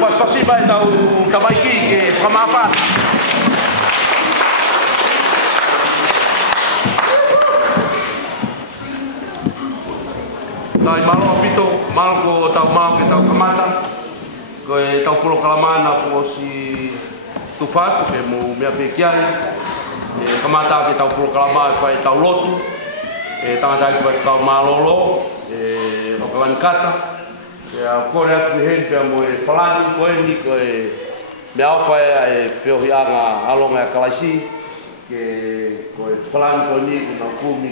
Pasipasiba e tau tamaiki ke whamawhana. Tai malo apito, malo ko tau mau ke tau kamata. Ko e tau pulo kalamana ko si tufatu ke mo mea pekiai. Kamata ke tau pulo kalamana whai tau lotu. Tangata ki whai tau malolo. O kalankata. Ia kore atu ni hen pia mo e whalani ko e ni ko e me awhai e whiohianga alonga e kalaisi ke ko e whalani ko ni ko na kumi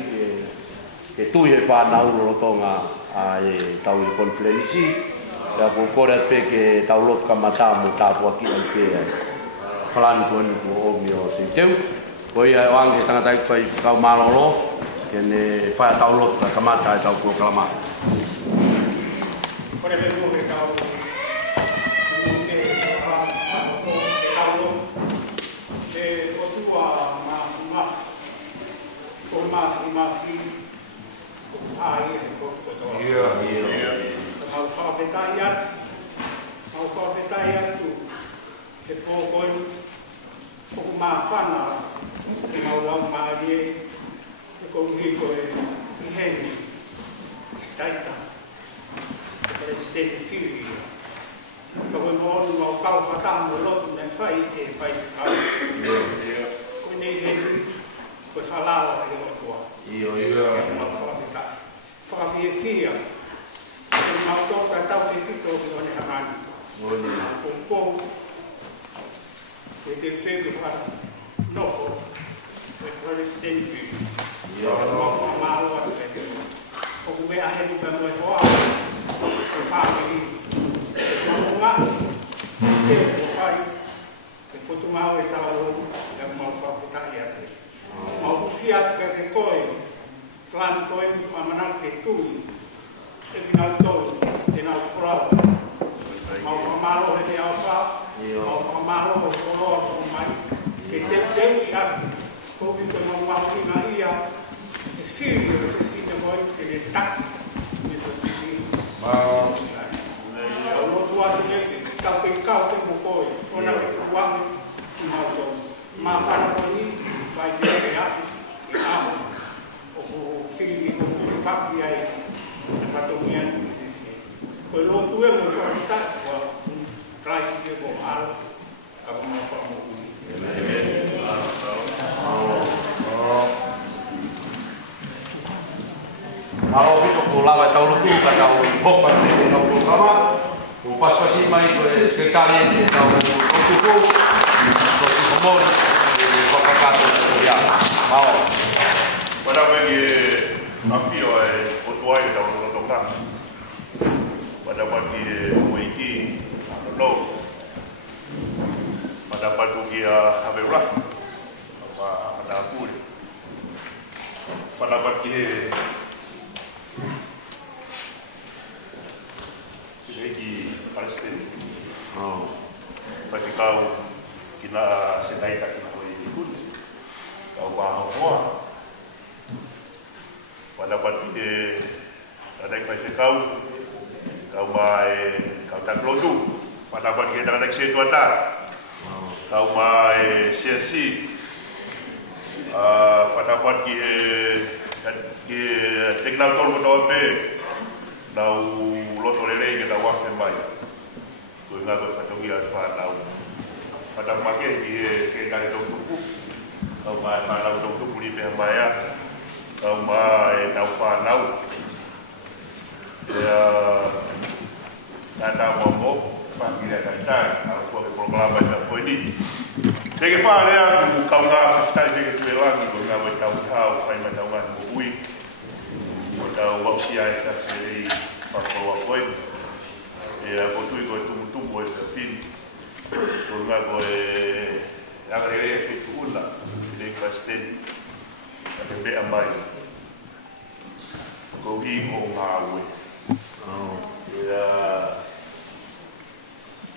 ke tui he whanau rotonga a e tau i konferenisi ia ko kore atu ke tau lotu kamata mo tāpua ki an pe e whalani ko ni ko omi o te teu ko ia wange tangata i whai kau malolo ke ne whai tau lotu ka kamata e tau kua kalamata. Por ejemplo, que cada uno que de otua más ahí es todo. Mau petaya tu que poco más fana que mau la marie con rico e geni taita Presidente Filho, come modo ao cau fatando logo nem fai e fai cau. Quindi poi falava di loro. Io. Fa via. Ma tocca tau di tutto che non è avanti. Un po' e te prego fa no. Per Presidente Filho. Io non malo a te. Come a gente per noi qua. Family, e potumau e tau e mau whaputaia te. Mau whiat ka te koe, plan koe mi whamanau ke tui, e minau tolu, te nau whrau. Mau whamalo he te awha, mau whamalo he koloa o mai, ke te teki atu, kovi te mau wahina ia, e whiri o se sine moi, ke le taki, me to tisi. Kalau tuan ni kau tu mukoi, orang uang mau makan ni baik dia kita, film itu pakai ai, katumian. Kalau tu yang mau kita, kelas dia bohal, kamu mau kamu. Kalau itu pulau atau lutu kalau bok pasti kalau kamu upas pasti mai sekali ini kalau lutu komod bok kata ya mau pada bagi mafia otuai kalau lutu kan pada bagi muiki no pada bagi haberlah apa ada pun pada bagi di Palestina. Pasti kau kena sedai tak kena boleh ikut. Kau bahawa semua. Pada pagi ada pasti kau mai kau tak lodu. Pada pagi ada sesuatu ada. Kau mai siasi. Pada pagi teknologi tol berdoa Nau loto lele kita wafen mai. Kau nak berfatui alfa nau. Pada makin dia sekitar itu cukup. Kau mai malam itu boleh bermaya. Kau mai nau fa nau. Dia nada momok pagi dia kata. Aku berproklama dah ini. Jadi fa dia kau nak sekali jadi tuan kau nak bertahu fai mendawan bui. Kau bawa siapa kita sendiri pakai apa ini? Ya, betul kau tu buat film. Kau nak kau yang ada itu ulah. Jadi Palestin ada beramai. Kau hidup ngawe. Ya,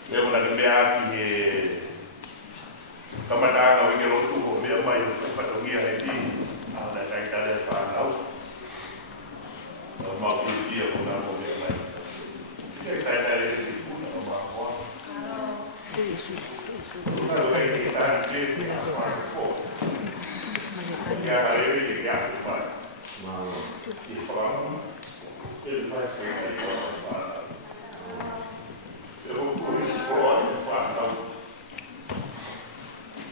dia nak beramai ni. Kamu dah kau ini rotu kau beramai. Cepat kau ni hari ada ada falau. Mau dia pun nak boleh lain. Kita ada di sini pun nama apa? Ia harere ke ia whai. I whakamu. E whai se ia i whai. E hoku i koroa i whai tau.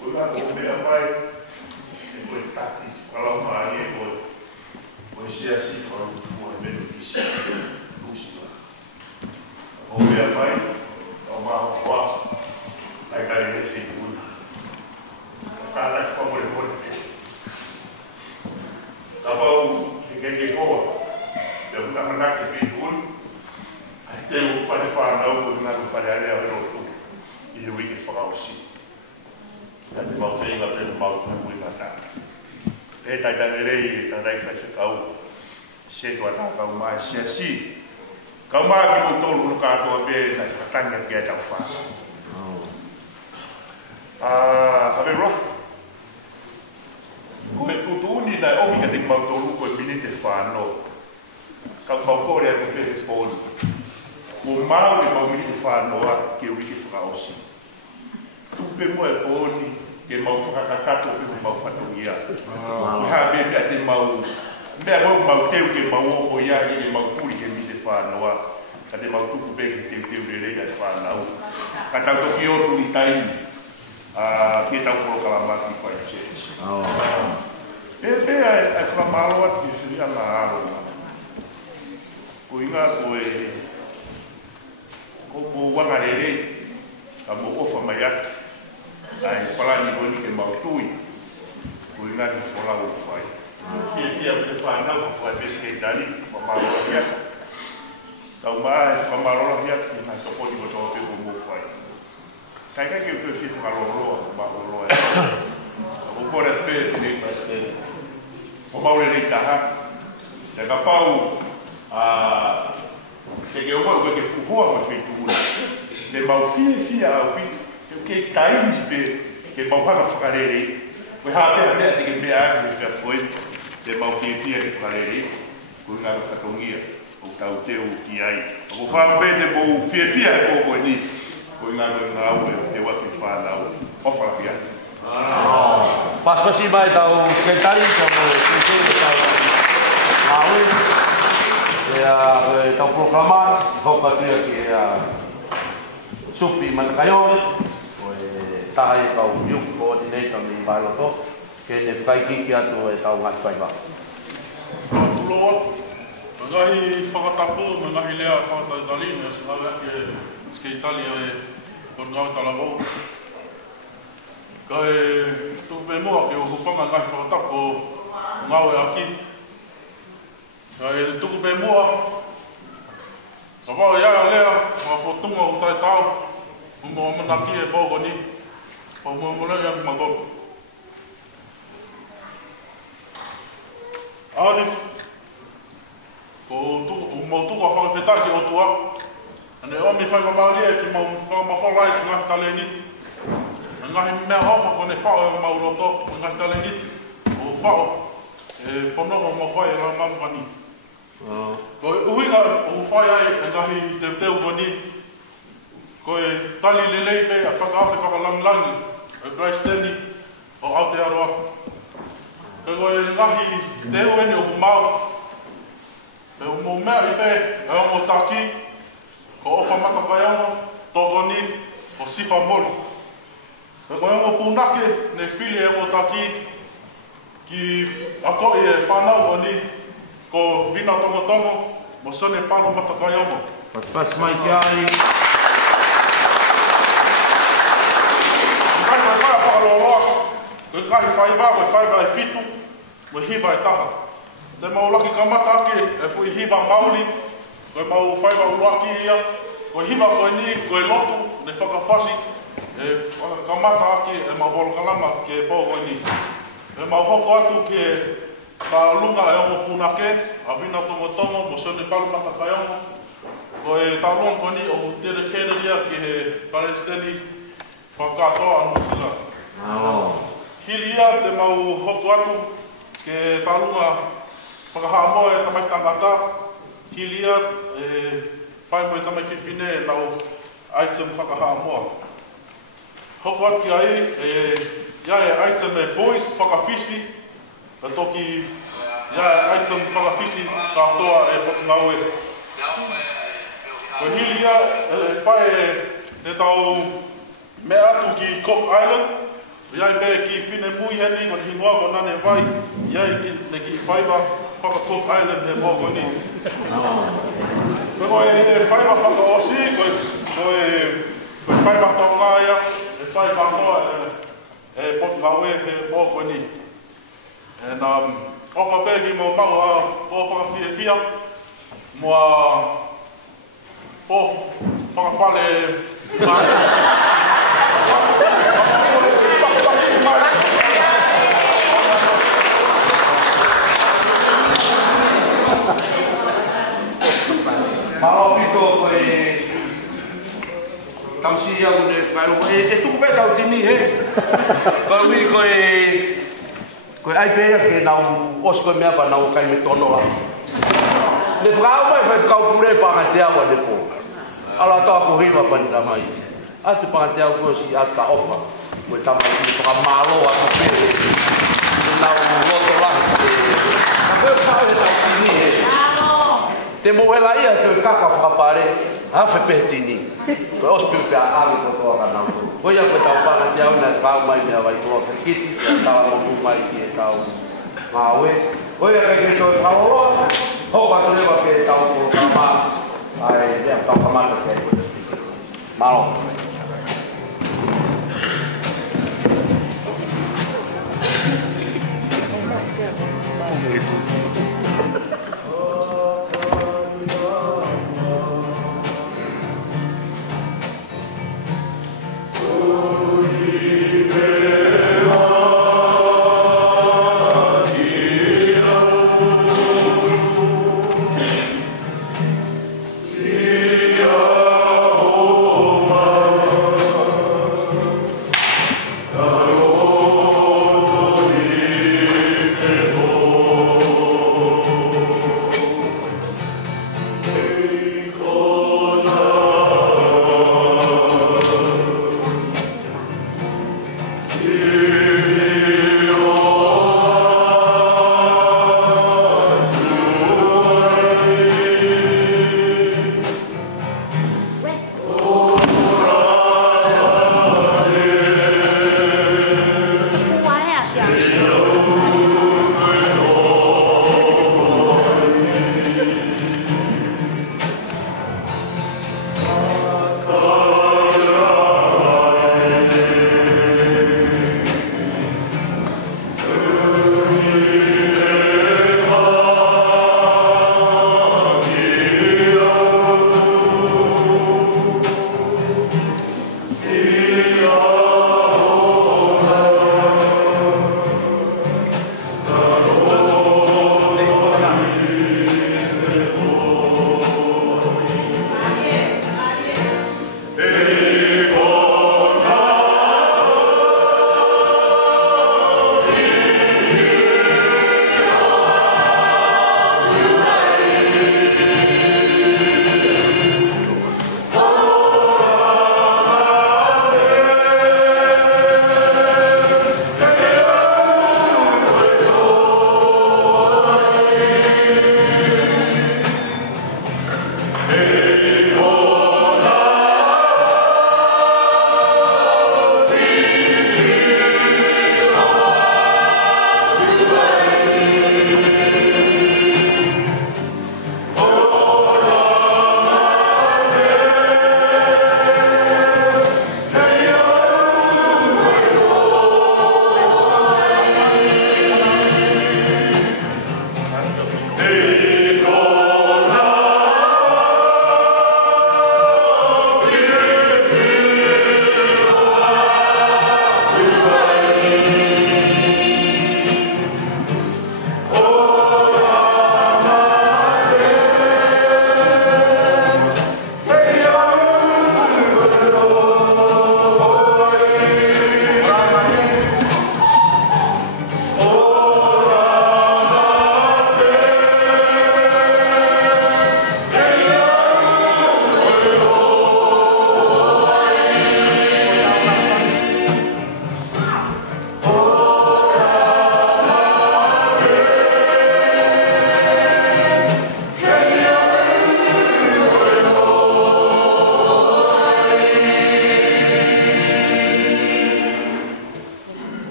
Ui ngā kō mea whai. E koe taki. Whalau maari e koe. Koe sia si whalau kua e menu kisi. Kusiwa. O mea whai. O maho wha. Ai kai e se kuna. Kātai whamore more te. Ka pau ke kenge koa. Te ukamanake pi un. Ai te u whare whanau ko ngā ku whare area o rotu. I he wiki whakausi. Ka te mau whenga te mau tuku i ngata. E taitane rei e tātai whaise kau. Se tua tākau mai sia si. Kau maa ki mo tolu no kātua pe nai whakatanga ki a tau whana. Hawe roa. Koe tutuni nai omi ka te mau tolu koe minite whano. Kau mau kore a te pehe pōni. Ko mau e mau minite whano a ke wiki whakaosi. Tupe mo e pōni ke mau whakakakato pe mau whatongia. Ka bebe a te mau mea mau teu ke mau opo ia ke mau puri ke minite whano a. Ka te mau tuku pe ke teu re rei kai whanau. Ka tau toki o tuli taini. Ki tau koro kalamaki pai church. Pepe ai whamaloa ki whiria ngā aronga. Ko inga koe ko mo wangarere ka mo ofa mai aki. Ai whalani honi ke mautui. Ko inga ki wholau whai. Fia te whanau whai peske tari whamaloa ki aki. Tau maa whamaloa ki aki nā toponi ko tō pe ko mo whai. Kai kai ke uke whita kaloroa, maoroa e. Ko kore te pētini, o maure rei taha. Te ka pau, se ke omo koe ke fuhua ma whitu una. Te mau fia au pi, ke taimi pe, ke mau hana whakarere. Koe hāpea mea te ke mea ake me whia koe, te mau fia ke whakarere. Koe ngā ka whatongia, o tau teu ki ai. Ko whāpe te mou fia e kōkoe ni. Koe ngā koe ngā ue te waki whānau. Ofara pia. Pastosi mai tau sekretari, tau sekretari, tau ngāui. Tau proklama, hoka tuia ki supi matakayon. Taha e kau youth coordinator mi Bailoto. Kene whaikiki atu e tau ngāti whaiwa. Tuloa, ngahi whakatapu, ngahi lea whakataitali, me sulawe ke Italia e por ngau talavou. Ka e tupe moa ke o hupanga ngai whakatapo ngau e aki. Ka e tupe moa. Ka wau ia lea, ma whotunga o tai tau. Mungo manaki e pōgoni. Pa mungo ia ki matoro. Aani, ko mau tuka whakawhetaki o tua. Ane o mi whai mamari e ki mawhawhawhai ki ngahi tale niti. Ngahi mea hawha kone whao e mauroto ki ngahi tale niti. O whao e whanonga mawhai e rā mamukani. Ko e uhinga o whai ai e ngahi teu koni. Ko e tali lelei pe a whakawhi whakalangilangi. E Grace Denny o Aotearoa. Ko e ngahi teu eni o kumau. E o mo mea i pe e o mo taki. Ko ofa matapaianga, tokoni, o sifa mori. E koe ongo punake, ne while e o taki, ki akoi e whanau oni, ko vina tongo, mo sone pano matapaianga. Pas mai ki ai. Kai kai kai whakaloroa, koe kai whaiva, koe whaiva e whitu, koe hiva e taha. Te maulaki kamata ake, e fui hiva mauli, koe mau whaiva uruaki ia, koe hiva koe ni, koe lotu, ne whakawhasi, e kamata ake, e mau horokalama ke pō koe ni. E mau hoko atu ke ka lunga e ongo punake, a vina tongo, mo sone palu matakai ongo. Koe taruan koe ni, o tere keneria ke he Palestini whakatoa anu sila. Hili ia te mau hoko atu ke talunga whakahamoa e tamai tangata, Hilia, whai mo i tamai whiwhine e nau item whakahamoa. Hoko atu ki ai, ia e item e boys whakawhisi, ka toki ia aitam whakawhisi katoa e Pokangawe. Ko hili ia whae te tau me atu ki Cook Island. Iai pe ki whine mui heni, ko ni hingoa ko nane vai. Iai ne ki whaiva whaka Cook Island he mō koni. Ko e whaiva whaka osi, ko e whaiva taunga ia, e whaiva noa e Pokangawe he mō koni. And oka pēki mō mau a pō whakawhiawhia, mua pō whakapale Malo pito ko tamsia ko ne pero tuku pe tau tini he. Ko ai pe ke na osko me pa na o kai me tono la. Le frau mai fa kau pure pa ka te awa de po. Ala ta ko riva pa nda mai. Atu pa te awa ko si ata ofa. Ko ta mai ki pa malo a ko pe. Na o roto la. Ka pe pa e tau tini he. Te moela ia te kaka whakapare, hawhi pehtini. Koe ospi pe a awi kotoa ka nau. Koe ia koe tau para te au nai whau mai mea wai koa te kiti, te tawa motu mai ki e tau mawe. Koe ia kei toi whaoloa, hoka tulewa ke tau ko kama, ai rea tau kamata kei. Malo. Oh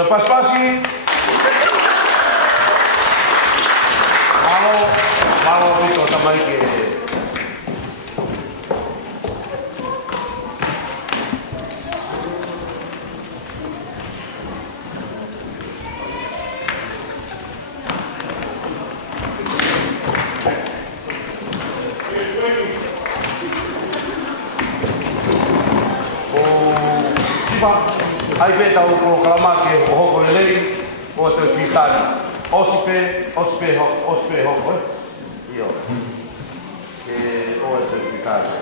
Te paspasi. Malo pito tamai ke. Ai pe tau ko kalama ke o hoko lelei o te whitani. Osipe hoko. Io. Ke o te whitani.